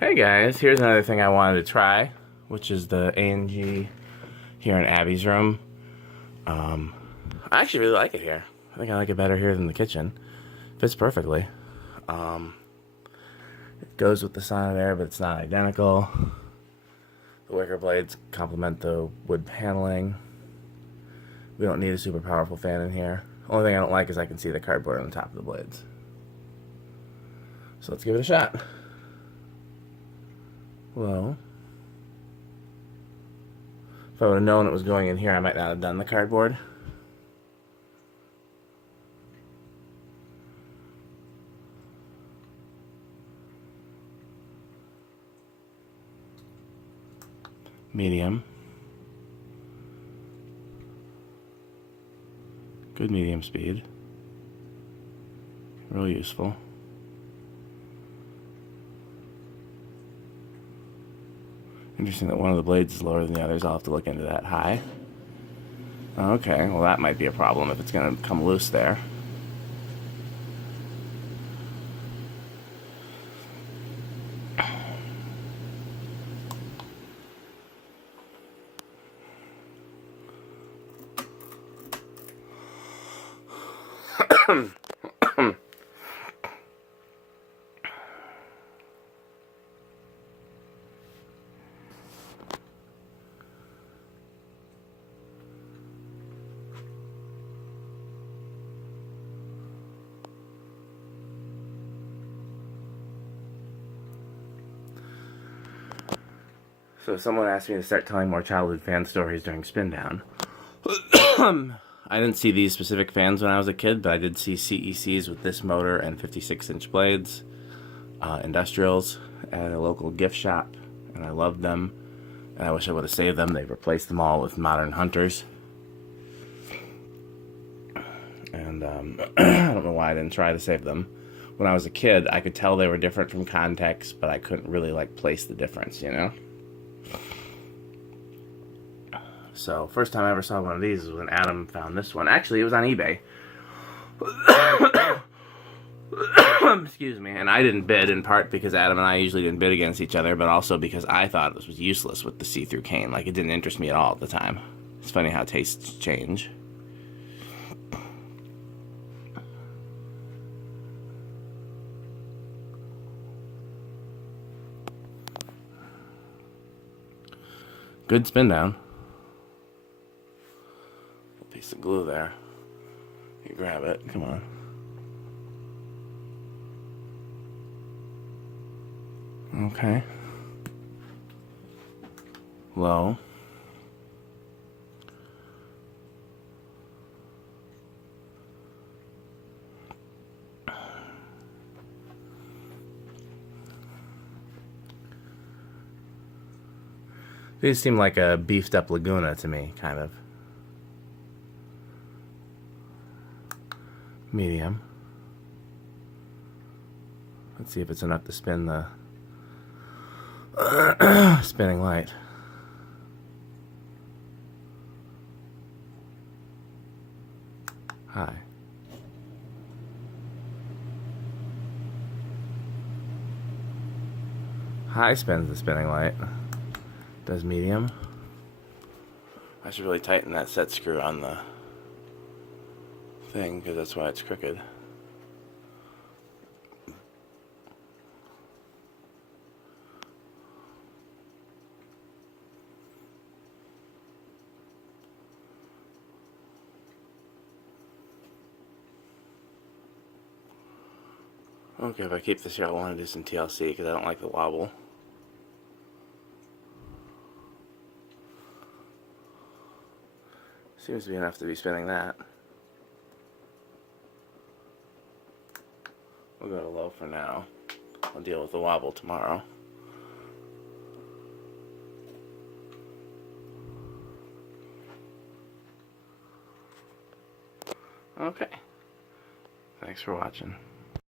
Hey guys, here's another thing I wanted to try, which is the A&G here in Abby's room. I actually really like it here. I think I like it better here than the kitchen. Fits perfectly. It goes with the sauna there, but it's not identical. The wicker blades complement the wood paneling. We don't need a super powerful fan in here. Only thing I don't like is I can see the cardboard on the top of the blades. So let's give it a shot. Well, if I would have known it was going in here, I might not have done the cardboard. Medium. Good medium speed. Real useful. Interesting that one of the blades is lower than the others. I'll have to look into that. High. Okay, well that might be a problem if it's going to come loose there. So someone asked me to start telling more childhood fan stories during spin down. I didn't see these specific fans when I was a kid, but I did see CECs with this motor and 56-inch blades, industrials, at a local gift shop, and I loved them. And I wish I would have saved them. They've replaced them all with modern hunters. And I don't know why I didn't try to save them. When I was a kid, I could tell they were different from Contex, but I couldn't really place the difference, you know? So, first time I ever saw one of these was when Adam found this one. Actually, it was on eBay. Excuse me. And I didn't bid, in part because Adam and I usually didn't bid against each other, but also because I thought this was useless with the see-through cane. Like, it didn't interest me at all at the time. It's funny how tastes change. Good spin down. Piece of glue there. You grab it. Come on. Okay. Low. These seem like a beefed up Laguna to me, kind of. Medium. Let's see if it's enough to spin the spinning light. High. High spins the spinning light. Does medium. I should really tighten that set screw on the thing because that's why it's crooked. Okay, if I keep this here, I want to do some TLC because I don't like the wobble. Seems to be enough to be spinning that. We'll go to low for now. I'll deal with the wobble tomorrow. Okay. Thanks for watching.